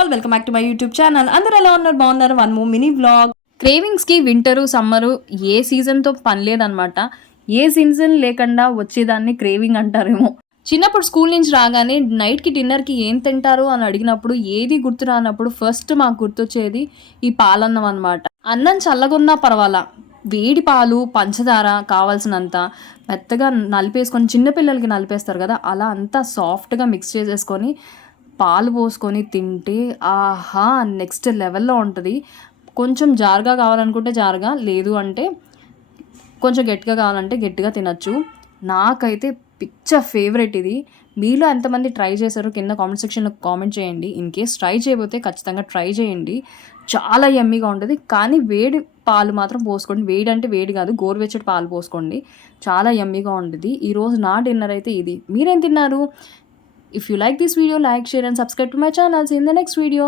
All welcome back to my YouTube channel. అందరూ ఎలా ఉన్నారు? బాగున్నారు? One more mini vlog. క్రేవింగ్స్కి వింటరు సమ్మరు ఏ సీజన్తో పని లేదనమాట. ఏ సీజన్ లేకుండా వచ్చేదాన్ని క్రేవింగ్ అంటారేమో. చిన్నప్పుడు స్కూల్ నుంచి రాగానే నైట్కి డిన్నర్కి ఏం తింటారు అని అడిగినప్పుడు ఏది గుర్తు రానప్పుడు ఫస్ట్ మాకు గుర్తొచ్చేది ఈ పాలన్నం అనమాట. అన్నం చల్లగున్నా పర్వాలా, వేడి పాలు పంచదార కావాల్సినంత మెత్తగా నలిపేసుకొని, చిన్నపిల్లలకి నలిపేస్తారు కదా, అలా అంతా సాఫ్ట్గా మిక్స్ చేసేసుకొని పాలు పోసుకొని తింటే ఆహా నెక్స్ట్ లెవెల్లో ఉంటుంది. కొంచెం జారుగా కావాలనుకుంటే జారుగా, లేదు అంటే కొంచెం గట్టిగా కావాలంటే గట్టిగా తినచ్చు. నాకైతే పిచ్చ ఫేవరెట్ ఇది. మీలో ఎంతమంది ట్రై చేశారో కింద కామెంట్ సెక్షన్లో కామెంట్ చేయండి. ఇన్ కేస్ ట్రై చేయకపోతే ఖచ్చితంగా ట్రై చేయండి. చాలా యమ్మీగా ఉంటుంది. కానీ వేడి పాలు మాత్రం పోసుకోండి. వేడి అంటే వేడి కాదు, గోరువెచ్చటి పాలు పోసుకోండి. చాలా యమ్మీగా ఉంటుంది. ఈరోజు నా డిన్నర్ అయితే ఇది. మీరేం తిన్నారు? If you like this video, like, share and subscribe to my channel. See you in the next video.